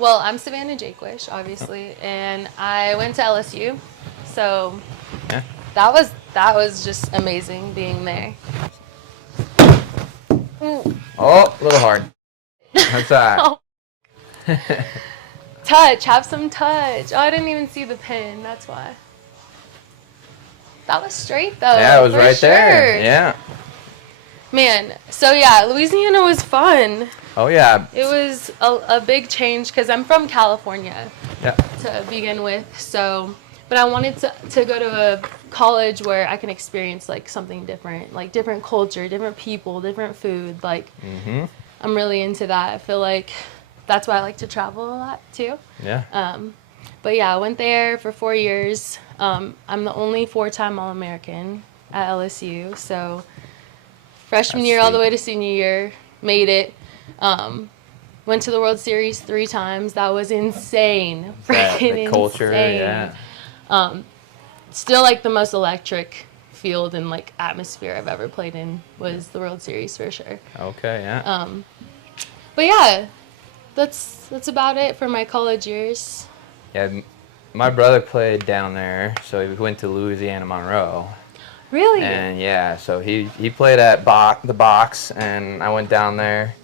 Well, I'm Sahvanna Jaquish, obviously, and I went to LSU, so Yeah. that was just amazing being there. Oh, a little hard. That's all right. Oh, touch, have some touch. Oh, I didn't even see the pin. That's why. That was straight though. Yeah, it was for right sure. there. Yeah. Man, so yeah, Louisiana was fun. Oh, yeah. It was a big change because I'm from California Yeah. to begin with. So, but I wanted to go to a college where I can experience like something different, like different culture, different people, different food. Like, I'm really into that. I feel like that's why I like to travel a lot too. Yeah. But yeah, I went there for 4 years. I'm the only four-time All-American at LSU. So freshman That's year all the sweet. way to senior year, made it. Went to the World Series 3 times. That was insane. That Freaking the culture, insane. yeah. Still like the most electric field and like atmosphere I've ever played in was the World Series for sure. Okay, yeah. But yeah, that's about it for my college years. Yeah, my brother played down there, so he went to Louisiana Monroe. Really? And yeah, so he played at the box, and I went down there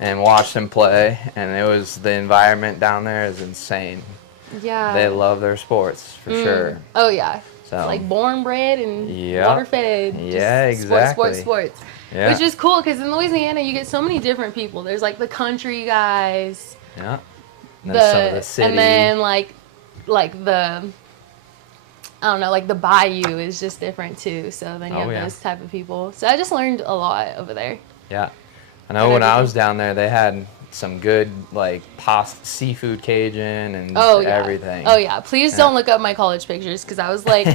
and watched him play, and the environment down there is insane. Yeah. They love their sports for sure. Oh yeah. So Like born bred and Yep. water fed. Yeah, exactly. Sports. Yeah. Which is cool because in Louisiana you get so many different people. There's like the country guys, Yeah. And then some of the city. and then like the I don't know, like the bayou is just different too. So then you have yeah. those type of people. So I just learned a lot over there. Yeah. I know when I was down there, they had some good, like, seafood Cajun and Oh yeah. everything. Oh yeah. Please Yeah. don't look up my college pictures because I was like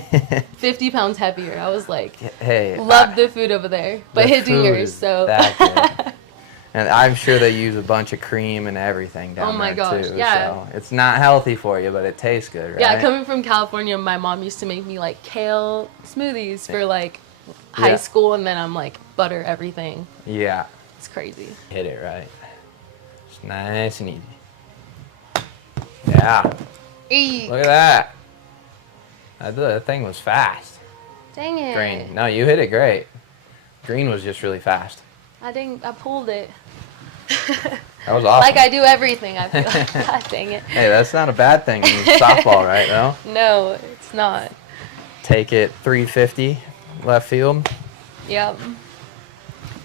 50 pounds heavier. I was like, Hey. loved the food over there, but the hitting food yours. is So. that good. And I'm sure they use a bunch of cream and everything down Oh my there, gosh, too. yeah. So it's not healthy for you, but it tastes good, right? Yeah, coming from California, my mom used to make me like kale smoothies for like high Yeah. school, and then I'm like butter everything. Yeah. It's crazy. Hit it right. It's nice and easy. Yeah. Eee, Look at that. That thing was fast. dang it. Green. No, you hit it great. Green was just really fast. I pulled it. That was awesome. Like I do everything, I feel. God dang it. Hey, that's not a bad thing in softball, right? No? No, it's not. Take it 350 left field. Yep.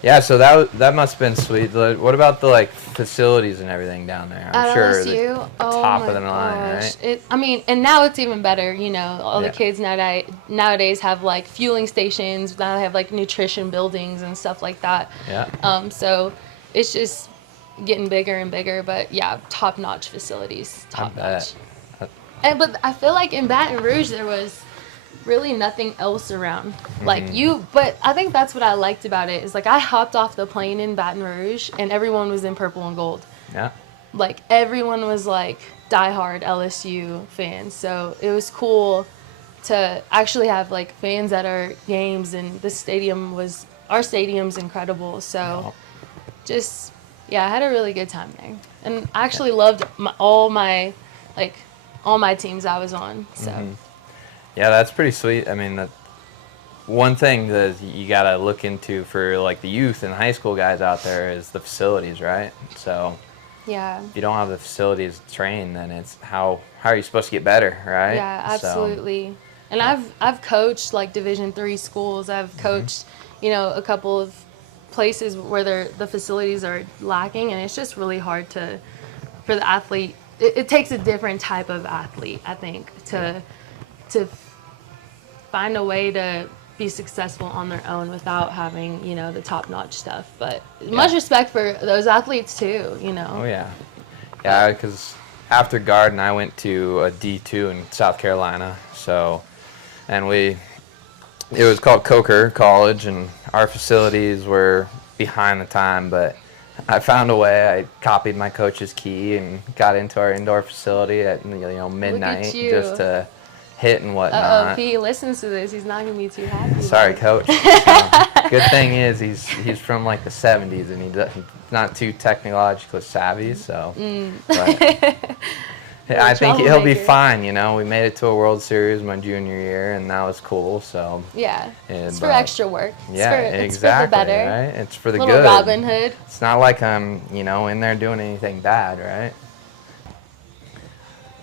Yeah, so that must have been sweet. What about the like facilities and everything down there? I'm At sure LSU, oh top my of the line, gosh. right? I mean, and now it's even better. You know, all Yeah. the kids nowadays have like fueling stations. Now they have like nutrition buildings and stuff like that. Yeah. So it's just getting bigger and bigger. But yeah, top notch facilities, top notch. But I feel like in Baton Rouge there was really nothing else around but I think that's what I liked about it is like I hopped off the plane in Baton Rouge and everyone was in purple and gold. Yeah. Like everyone was like diehard LSU fans, so it was cool to actually have like fans at our games, and our stadium's incredible. So just yeah, I had a really good time there, and I actually loved all my teams I was on. So Yeah, that's pretty sweet. I mean, that one thing that you got to look into for like the youth and high school guys out there is the facilities, right? So yeah. if you don't have the facilities to train, then it's how are you supposed to get better, right? Yeah, absolutely. So, And I've coached like Division III schools. I've coached, a couple of places where the facilities are lacking, and it's just really hard for the athlete. It takes a different type of athlete, I think, to find a way to be successful on their own without having, the top-notch stuff. But much respect for those athletes too, Oh yeah, yeah. Because after Garden, I went to a D2 in South Carolina. So, and it was called Coker College, and our facilities were behind the time, but I found a way. I copied my coach's key and got into our indoor facility at midnight you. just to hit and If whatnot. he listens to this, he's not gonna be too happy. Sorry, about it. coach. Good thing is he's from like the 70s and he's not too technologically savvy, so. But I think he'll be fine. You know, we made it to a World Series my junior year, and that was cool. So yeah, it's for extra work. Yeah, it's exactly. for the better. Right? It's for the Little good. Robin Hood. It's not like I'm, in there doing anything bad, right?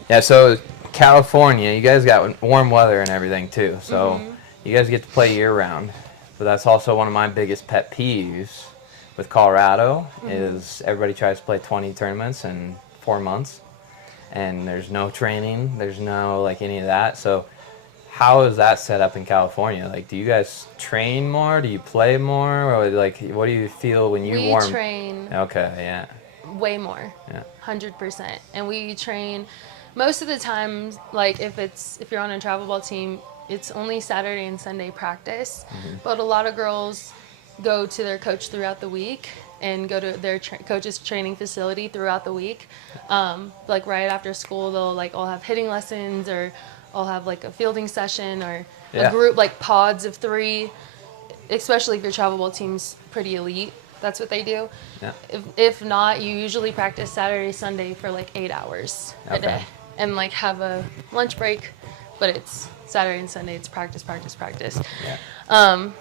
Yeah. So California, you guys got warm weather and everything too. So you guys get to play year round. But that's also one of my biggest pet peeves with Colorado is everybody tries to play 20 tournaments in 4 months. And there's no training, there's no like any of that. So how is that set up in California? Like, do you guys train more? Do you play more? Or like, what do you feel when you We train. Okay, yeah. Way more. Yeah. 100%. And we train most of the time. Like if you're on a travel ball team, it's only Saturday and Sunday practice. But a lot of girls go to their coach throughout the week and go to their coach's training facility throughout the week. Like right after school, they'll like all have hitting lessons, or I'll have like a fielding session, or a group like pods of 3, especially if your travel ball team's pretty elite. That's what they do. Yeah. If not, you usually practice Saturday, Sunday for like 8 hours a day, and like have a lunch break, but it's Saturday and Sunday, it's practice. Yeah.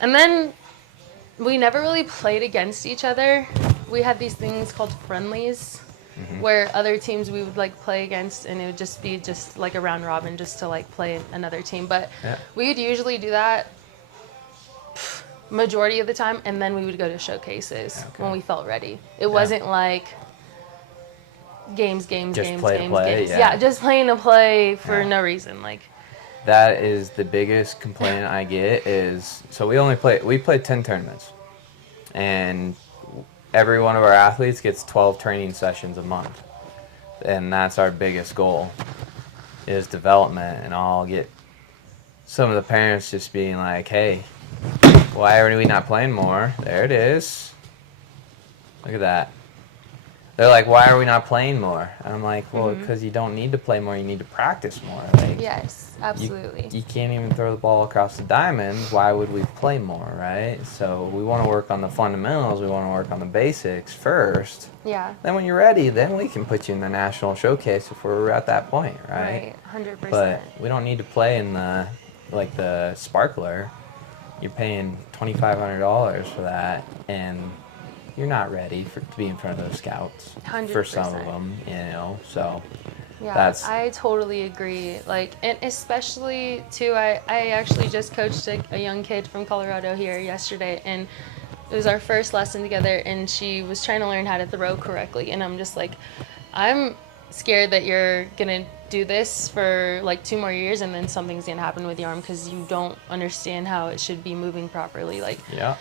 And then we never really played against each other. We had these things called friendlies, where other teams we would like play against, and it would just be like a round robin just to like play another team. But we would usually do that majority of the time, and then we would go to showcases when we felt ready. It wasn't like games. Play, Yeah, just playing to play for no reason. Like that is the biggest complaint I get is, so we play 10 tournaments, and every one of our athletes gets 12 training sessions a month, and that's our biggest goal is development. And I'll get some of the parents just being like, hey, why are we not playing more? There it is. Look at that. They're like, why are we not playing more? And I'm like, well, because you don't need to play more. You need to practice more. Like, yes, absolutely. You can't even throw the ball across the diamond. Why would we play more, right? So we want to work on the fundamentals. We want to work on the basics first. Yeah. Then when you're ready, then we can put you in the national showcase if we're at that point, Right, right? 100%. But we don't need to play in the sparkler. You're paying $2,500 for that, and you're not ready to be in front of those scouts 100%. for some of them, so yeah, I totally agree. Like, and especially too, I actually just coached a young kid from Colorado here yesterday, and it was our first lesson together, and she was trying to learn how to throw correctly, and I'm just like, I'm scared that you're gonna do this for like 2 more years, and then something's gonna happen with your arm because you don't understand how it should be moving properly. Like, yeah.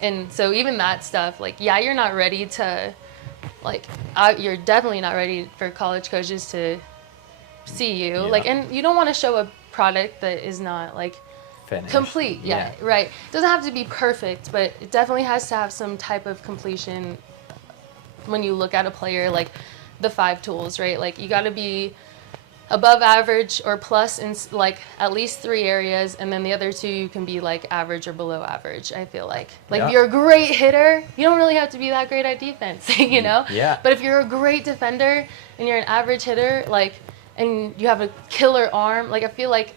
And so even that stuff, like, yeah, you're not ready to, like, you're definitely not ready for college coaches to see you. Yeah. Like, and you don't want to show a product that is not, like, Finished. complete. Yeah, right. It doesn't have to be perfect, but it definitely has to have some type of completion when you look at a player, like the 5 tools, right? Like, you got to be above average or plus in like at least 3 areas, and then the other 2 you can be like average or below average. I feel like if you're a great hitter, you don't really have to be that great at defense, you know. Yeah. But if you're a great defender and you're an average hitter, like, and you have a killer arm, like, I feel like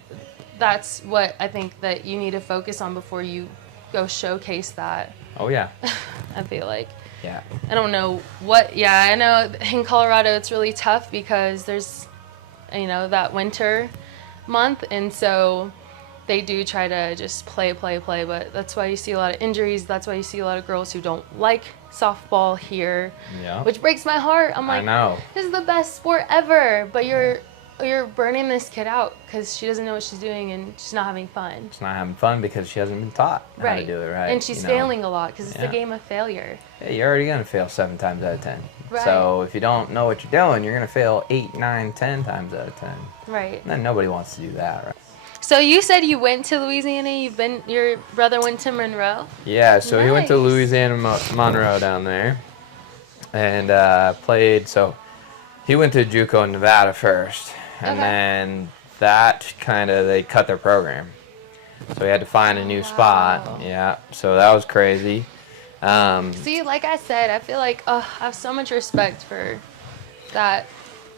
that's what I think that you need to focus on before you go showcase that. Oh yeah. I feel like. Yeah. I don't know what. Yeah, I know in Colorado it's really tough because there's, that winter month, and so they do try to just play, but that's why you see a lot of injuries. That's why you see a lot of girls who don't like softball here, which breaks my heart. I'm like, I know. This is the best sport ever, but you're burning this kid out because she doesn't know what she's doing and she's not having fun. She's not having fun because she hasn't been taught how to do it right. And she's failing a lot because it's a game of failure. Yeah, you're already going to fail 7 times out of 10. Right. So if you don't know what you're doing, you're going to fail 8, 9, 10 times out of 10. Right. And then nobody wants to do that, right? So you said you went to Louisiana. Your brother went to Monroe? Yeah, so Nice. he went to Louisiana, Monroe down there, and played. So he went to JUCO in Nevada first, and then that they cut their program. So we had to find a new spot. Yeah, so that was crazy. See, like I said, I feel like I have so much respect for that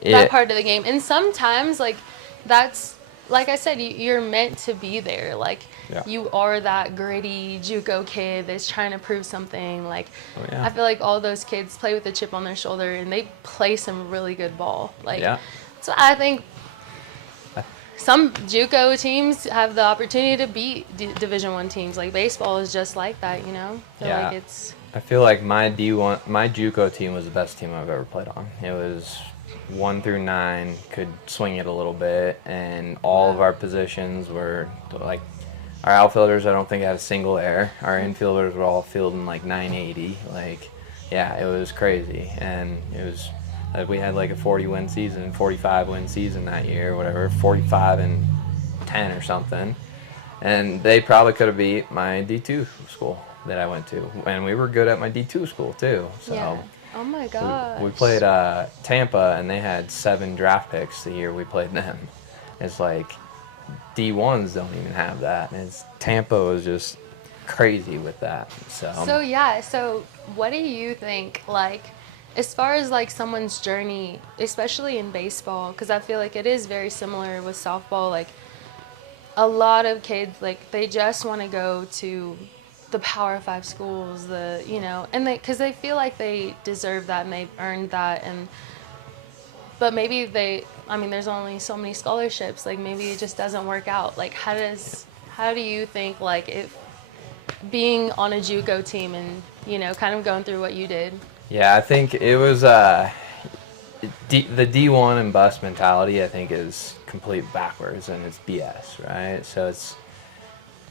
Yeah. part of the game. And sometimes, like, that's, like I said, you're meant to be there. Like, Yeah. you are that gritty JUCO kid that's trying to prove something. Like, Oh, yeah. I feel like all those kids play with a chip on their shoulder, and they play some really good ball. Like, Yeah. so I think some JUCO teams have the opportunity to beat Division I teams. Like, baseball is just like that, you know? I feel Yeah. like it's... I feel like my JUCO team was the best team I've ever played on. It was 1 through 9, could swing it a little bit, and all of our positions were like, our outfielders I don't think had a single error. Our infielders were all fielding like 980. Like, yeah, it was crazy, and it was we had like a 40-win season, 45-win season that year, whatever, 45-10 or something, and they probably could have beat my D2 school that I went to, and we were good at my D2 school too. So. Yeah. Oh my gosh. We played Tampa, and they had 7 draft picks the year we played them. It's like D1s don't even have that. Tampa was just crazy with that. So yeah. So what do you think? Like, as far as like someone's journey, especially in baseball, because I feel like it is very similar with softball. Like, a lot of kids, like, they just want to go to the Power 5 schools, and because they feel like they deserve that and they've earned that, but maybe there's only so many scholarships, like maybe it just doesn't work out. Like, how do you think, like, if being on a JUCO team and, kind of going through what you did? Yeah, I think it was the D1 and bust mentality, I think, is complete backwards, and it's BS, right? So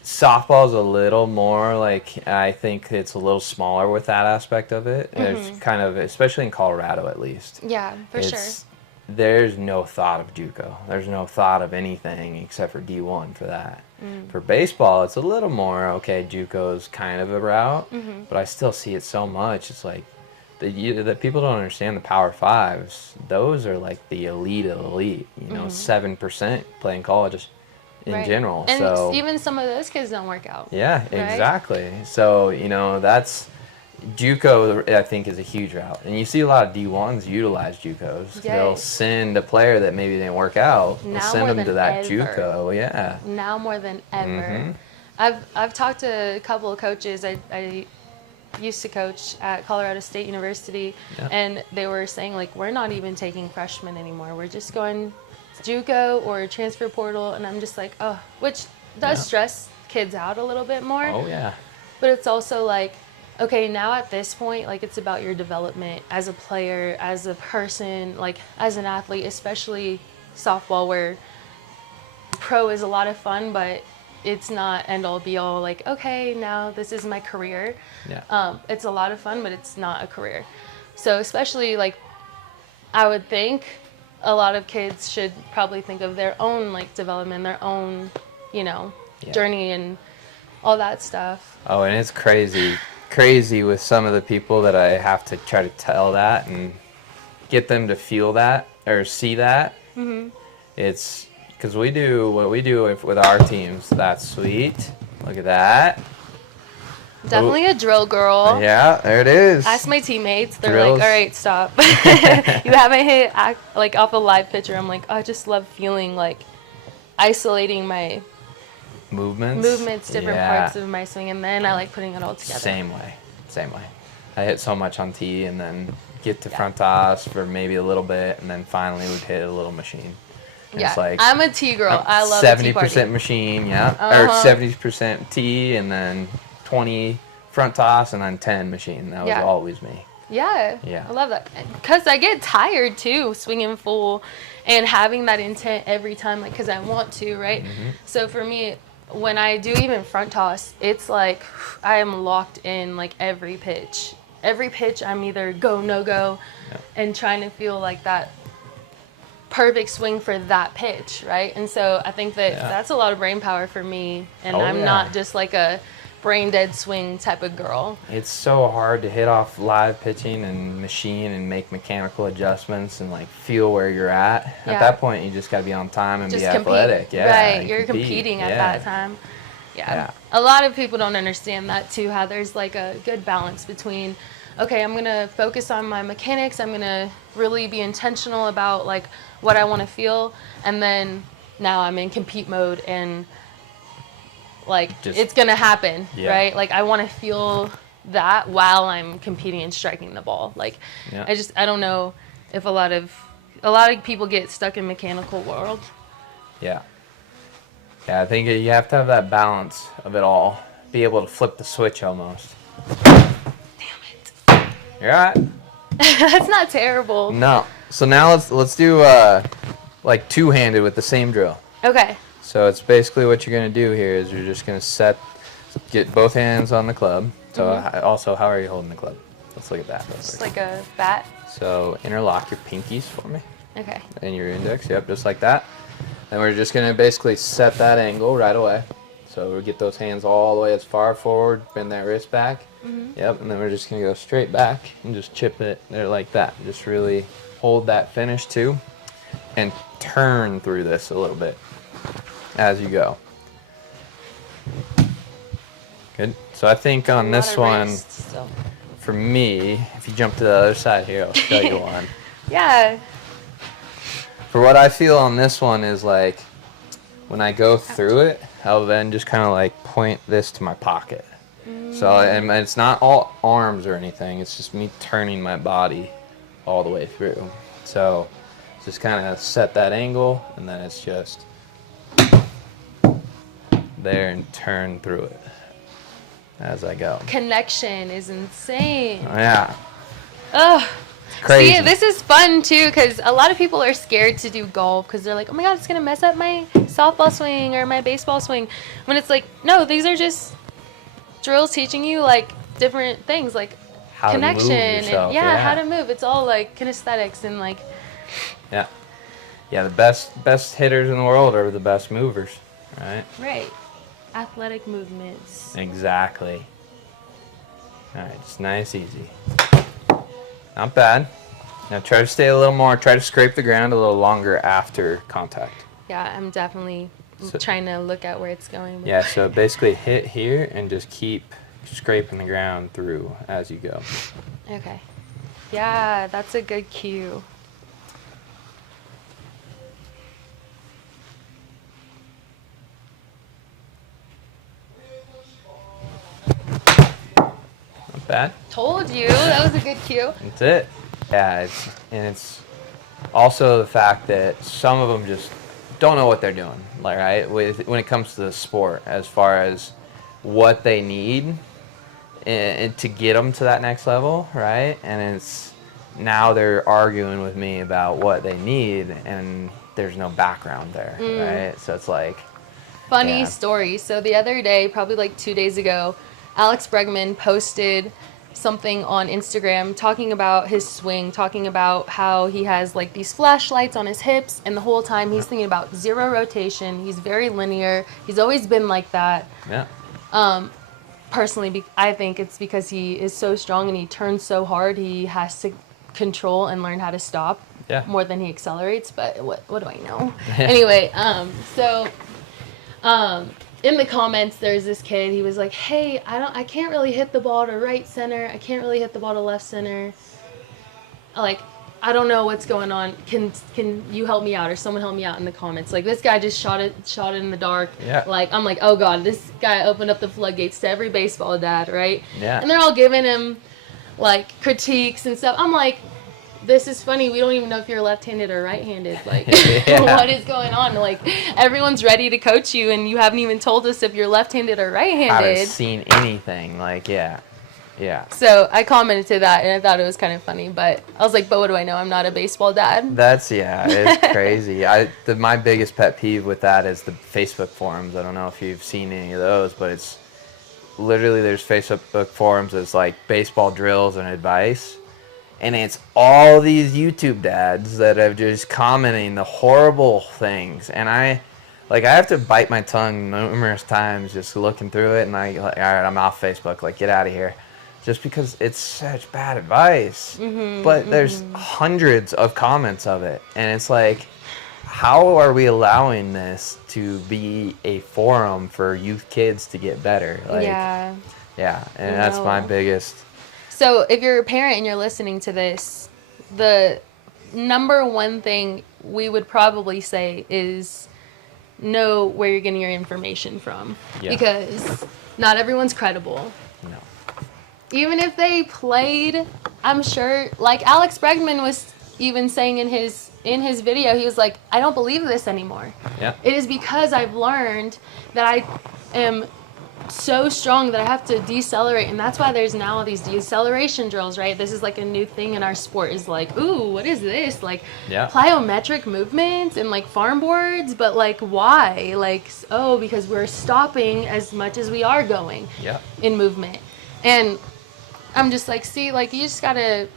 softball's a little more like, I think it's a little smaller with that aspect of it. Mm-hmm. There's kind of, especially in Colorado at least. Yeah, for sure. There's no thought of JUCO. There's no thought of anything except for D1 for that. For baseball, it's a little more, okay, JUCO's kind of a route, but I still see it so much. It's like, that people don't understand the Power 5s. Those are like the elite of elite. 7% playing college in general. And so even some of those kids don't work out. Yeah, right? exactly. So, that's JUCO, I think, is a huge route. And you see a lot of D1s utilize JUCOs. Yeah. They'll send a player that maybe didn't work out. They'll Now send more them to than that ever. JUCO. Yeah. Now more than ever. I've talked to a couple of coaches. I used to coach at Colorado State University, and they were saying, like, we're not even taking freshmen anymore. We're just going JUCO or transfer portal, and I'm just like, oh, which does stress kids out a little bit more. Oh, yeah. But it's also like, okay, now at this point, like, it's about your development as a player, as a person, like, as an athlete, especially softball, where pro is a lot of fun, but it's not end all be all. Like, okay, now this is my career. Yeah. It's a lot of fun, but it's not a career. So especially, like, I would think a lot of kids should probably think of their own, like, development, their own, journey and all that stuff. Oh, and it's crazy with some of the people that I have to try to tell that and get them to feel that or see that. It's because we do what we do with our teams. That's sweet. Look at that. Definitely a drill girl. Yeah, there it is. Ask my teammates. They're Drills. like, all right, stop. You haven't hit, like, off a live pitcher. I'm like, I just love feeling, like, isolating my movements, different parts of my swing, and then I like putting it all together. Same way. I hit so much on tee and then get to front toss for maybe a little bit, and then finally we'd hit a little machine. And Yeah, it's like, I'm a tee girl. I love a tee party. 70% machine, or 70% tee, and then 20 front toss, and then 10 machine. That was always me. Yeah, Yeah. I love that. Because I get tired, too, swinging full and having that intent every time, like, because I want to, right? So for me, when I do even front toss, it's like I am locked in, like, every pitch. Every pitch, I'm either go, no go, and trying to feel like that perfect swing for that pitch, right? And so I think that that's a lot of brain power for me, and I'm not just like a brain dead swing type of girl. It's so hard to hit off live pitching and machine and make mechanical adjustments and like feel where you're at. Yeah. At that point, you just got to be on time and Just be compete. athletic. Yeah, Right, and you're compete. competing at Yeah. that time. Yeah. Yeah. A lot of people don't understand that too, how there's like a good balance between, okay, I'm going to focus on my mechanics, I'm going to really be intentional about like what I want to feel, and then now I'm in compete mode and like Just- it's going to happen, Yeah. right? Like I want to feel that while I'm competing and striking the ball. Like Yeah. I don't know if a lot of people get stuck in mechanical world. Yeah. Yeah, I think you have to have that balance of it all. Be able to flip the switch almost. Damn it. You're all right. That's not terrible. No. So now let's do like two-handed with the same drill. Okay. So it's basically what you're going to do here is you're just going to get both hands on the club. So also, how are you holding the club? Let's look at that. Just like a bat. So interlock your pinkies for me Okay. and your index. Yep, just like that. And we're just going to basically set that angle right away. So we get those hands all the way as far forward, bend that wrist back. Yep, and then we're just going to go straight back and just chip it there like that. Just really hold that finish too and turn through this a little bit as you go. Good. So I think on this one, for me, if you jump to the other side here, I'll show you one. Yeah. For what I feel on this one is like, when I go through it, I'll then just kind of like point this to my pocket. So, and it's not all arms or anything, it's just me turning my body all the way through. So, just kind of set that angle, and then it's just there and turn through it as I go. Connection is insane. Yeah. Ugh. Crazy. See, this is fun too, because a lot of people are scared to do golf because they're like, oh my God, it's going to mess up my softball swing or my baseball swing. When it's like, no, these are just drills teaching you like different things, like How to move connection yourself, and how to move. It's all like kinesthetics and like. Yeah. Yeah, the best hitters in the world are the best movers, right? Right. Athletic movements. Exactly. All right, just nice, easy. Not bad. Now try to stay a little more, try to scrape the ground a little longer after contact. Yeah, I'm definitely trying to look at where it's going. Yeah, so basically hit here and just keep scraping the ground through as you go. Okay. Yeah, that's a good cue. Not bad. Told you, that was a good cue. That's it. Yeah, it's also the fact that some of them just don't know what they're doing, like, right? When it comes to the sport, as far as what they need and to get them to that next level, right? And it's now they're arguing with me about what they need, and there's no background there, right? So it's like Funny story. So the other day, probably like 2 days ago, Alex Bregman posted something on Instagram talking about his swing, talking about how he has like these flashlights on his hips, and the whole time he's thinking about zero rotation. He's very linear. He's always been like that. Yeah. Personally, I think it's because he is so strong and he turns so hard, he has to control and learn how to stop more than he accelerates. But what do I know? Anyway, in the comments, there's this kid. He was like, "Hey, I can't really hit the ball to right center. I can't really hit the ball to left center. Like, I don't know what's going on. Can you help me out, or someone help me out in the comments?" Like, this guy just shot it in the dark. Yeah. Like, I'm like, oh God, this guy opened up the floodgates to every baseball dad, right? Yeah. And they're all giving him like critiques and stuff. I'm like, this is funny. We don't even know if you're left-handed or right-handed. Like, what is going on? Like, everyone's ready to coach you, and you haven't even told us if you're left-handed or right-handed. I haven't seen anything. Like, yeah. So I commented to that, and I thought it was kind of funny. But I was like, but what do I know? I'm not a baseball dad. It's crazy. My biggest pet peeve with that is the Facebook forums. I don't know if you've seen any of those, but it's literally there's Facebook forums that's like baseball drills and advice. And it's all these YouTube dads that are just commenting the horrible things. And Like, I have to bite my tongue numerous times just looking through it, and like, all right, I'm off Facebook. Like, get out of here. Just because it's such bad advice. But there's hundreds of comments of it, and it's like, how are we allowing this to be a forum for youth kids to get better? Like, Yeah. yeah, and that's my No. biggest. So if you're a parent and you're listening to this, the number one thing we would probably say is know where you're getting your information from. Yeah. Because not everyone's credible. No. Even if they played, I'm sure, like Alex Bregman was even saying in his video, he was like, I don't believe this anymore. Yeah. It is because I've learned that I am so strong that I have to decelerate, and that's why there's now all these deceleration drills, right? This is like a new thing in our sport, is like, ooh, what is this? Like, Yeah. plyometric movements and like farm boards, but like, why? Like, oh, because we're stopping as much as we are going Yeah. in movement. And I'm just like, see, like, you just gotta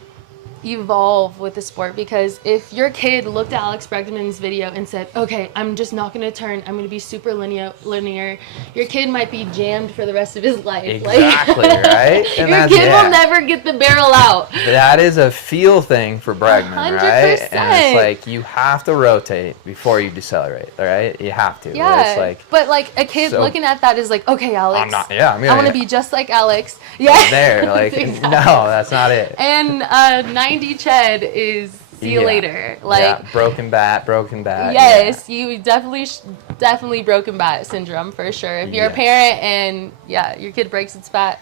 evolve with the sport, because if your kid looked at Alex Bregman's video and said, okay, I'm just not going to turn, I'm going to be super linear, your kid might be jammed for the rest of his life. Exactly, right? And your kid will never get the barrel out. That is a feel thing for Bregman, 100%. right? And it's like, you have to rotate before you decelerate, all right? You have to. Yeah, It's like, but like a kid so- looking at that is like, okay, Alex, I'm not, yeah, I want to be just like Alex. Yeah. there. Like, Exactly. no, that's not it. And 90 Ched is see you Yeah. later. Like, Yeah, broken bat. yes, you definitely broken bat syndrome for sure. If you're a Yes. parent and your kid breaks its bat,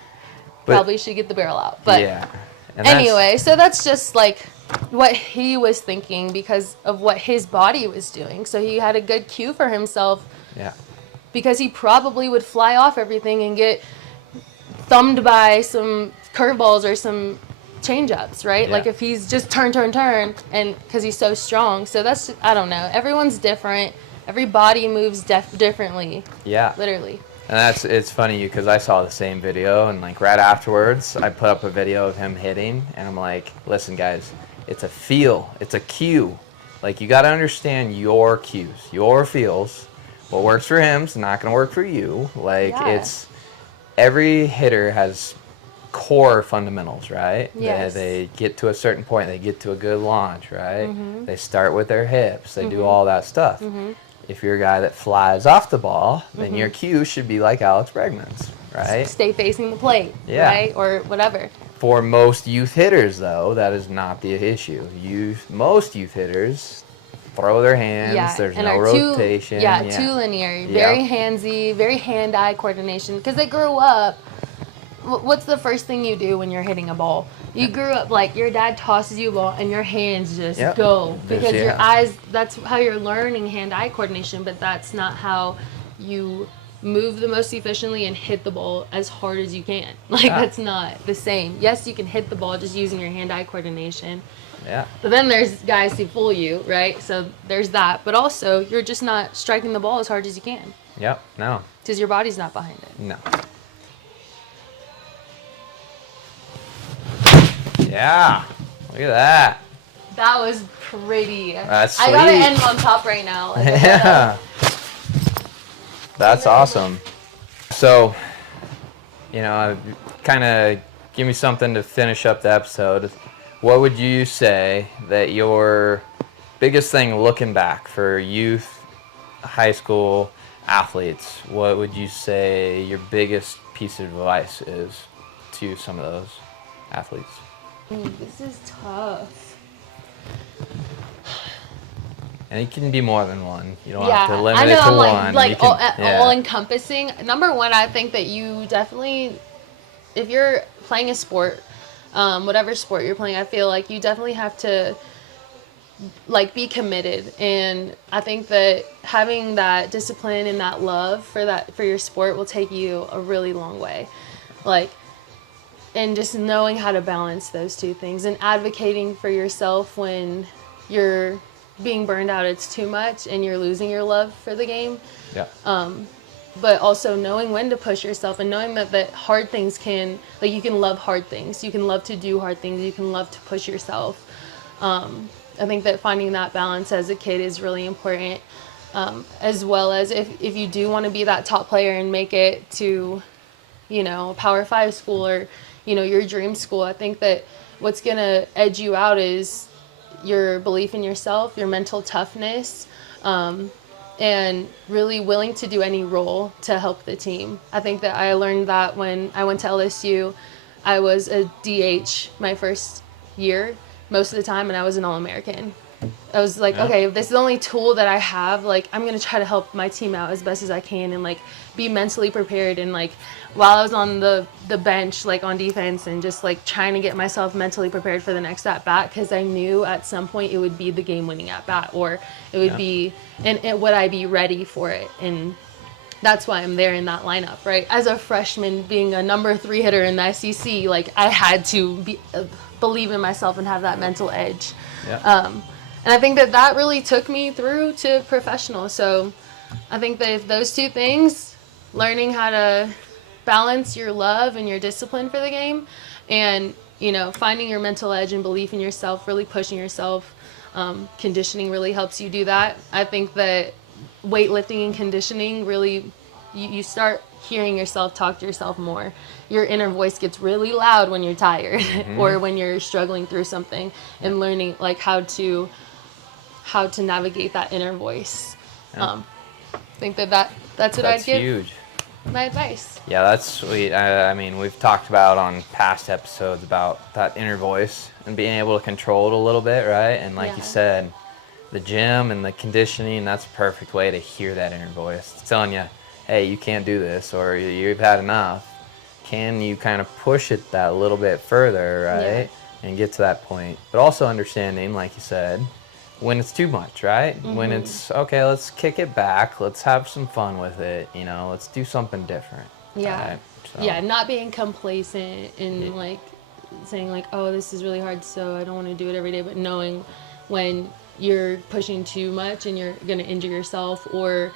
But- probably should get the barrel out. But yeah. And that's- anyway, so that's just like what he was thinking because of what his body was doing. So he had a good cue for himself, Yeah. because he probably would fly off everything and get thumbed by some curveballs or some change-ups, right? Yeah. Like if he's just turn, and because he's so strong. So that's, I don't know. Everyone's different. Every body moves differently, Yeah. literally. And it's funny because I saw the same video, and like right afterwards, I put up a video of him hitting, and I'm like, listen, guys, it's a feel, it's a cue. Like, you got to understand your cues, your feels. What works for him is not going to work for you. Like, Yeah. it's every hitter has core fundamentals, right? Yes. They get to a certain point, they get to a good launch, right? They start with their hips, they do all that stuff. If you're a guy that flies off the ball, then your cue should be like Alex Bregman's, right? Stay facing the plate, Yeah. right? Or whatever. For most youth hitters, though, that is not the issue. Most youth hitters throw their hands. There's and no are rotation. too linear, very handsy, very hand-eye coordination. Because they grew up. What's the first thing you do when you're hitting a ball? You grew up like your dad tosses you a ball and your hands just Yep. go, because Yeah. your eyes. That's how you're learning hand-eye coordination, but that's not how you move the most efficiently and hit the ball as hard as you can. Like, that's not the same. Yes, you can hit the ball just using your hand-eye coordination. Yeah. But then there's guys who fool you, right? So there's that. But also, you're just not striking the ball as hard as you can, Yep. No. because your body's not behind it. No. Yeah. Look at that. That was pretty. That's I gotta sweet. end on top right now. Like, Yeah. That's awesome. So, kind of give me something to finish up the episode. What would you say that your biggest thing looking back for youth, high school athletes, what would you say your biggest piece of advice is to some of those athletes? This is tough. And it can be more than one. You don't Yeah, have to limit I know. it to I'm one. like You can- yeah. all encompassing. Number one, I think that you definitely, if you're playing a sport, whatever sport you're playing, I feel like you definitely have to like be committed. And I think that having that discipline and that love for your sport will take you a really long way. Like, and just knowing how to balance those two things and advocating for yourself when you're being burned out, it's too much and you're losing your love for the game. Yeah. But also knowing when to push yourself and knowing that hard things can, like, you can love hard things. You can love to do hard things. You can love to push yourself. I think that finding that balance as a kid is really important. as well as if you do want to be that top player and make it to, a Power 5 school or, your dream school. I think that what's going to edge you out is your belief in yourself, your mental toughness, and really willing to do any role to help the team. I think that I learned that when I went to LSU. I was a DH my first year most of the time, and I was an All-American. I was like, okay, if this is the only tool that I have, like, I'm going to try to help my team out as best as I can and, like, be mentally prepared. And, like, while I was on the bench, like, on defense and just, like, trying to get myself mentally prepared for the next at-bat, because I knew at some point it would be the game-winning at-bat, or it would be, and would I be ready for it? And that's why I'm there in that lineup, right? As a freshman, being a number 3 hitter in the SEC, like, I had to believe in myself and have that mental edge. Yeah. And I think that really took me through to professional. So I think that if those two things, learning how to balance your love and your discipline for the game and, finding your mental edge and belief in yourself, really pushing yourself, conditioning really helps you do that. I think that weightlifting and conditioning really, you start hearing yourself talk to yourself more. Your inner voice gets really loud when you're tired or when you're struggling through something, and learning like how to navigate that inner voice. I think that's what I'd give. Huge. My advice. Yeah, that's sweet. I mean, we've talked about on past episodes about that inner voice and being able to control it a little bit, right? And like you said, the gym and the conditioning, that's a perfect way to hear that inner voice. It's telling you, hey, you can't do this, or you've had enough. Can you kind of push it that little bit further, right? And get to that point. But also understanding, like you said, when it's too much, right? When it's, okay, let's kick it back. Let's have some fun with it. Let's do something different. Yeah. Right? So. Yeah, not being complacent and like saying like, oh, this is really hard, so I don't want to do it every day. But knowing when you're pushing too much and you're going to injure yourself, or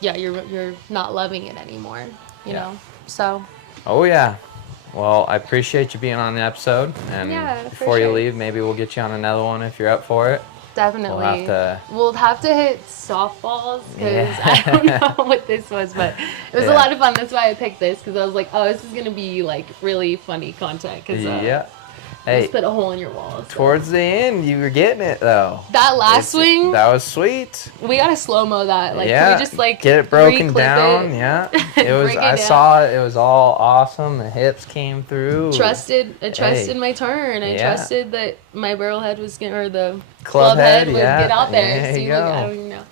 you're not loving it anymore, you know. So oh yeah, well, I appreciate you being on the episode, and before you leave, maybe we'll get you on another one if you're up for it. Definitely. We'll have to hit softballs, because I don't know what this was, but it was a lot of fun. That's why I picked this, because I was like, oh, this is going to be like really funny content, because hey, just put a hole in your wall. So. Towards the end, you were getting it though. That last swing, that was sweet. We gotta slow mo that. Like, can we just like get it broken down? It? Yeah, it was. I saw it. It was all awesome. The hips came through. I trusted my turn. I trusted that my barrel head was gonna, or the club head would get out there. There you go. I don't even know.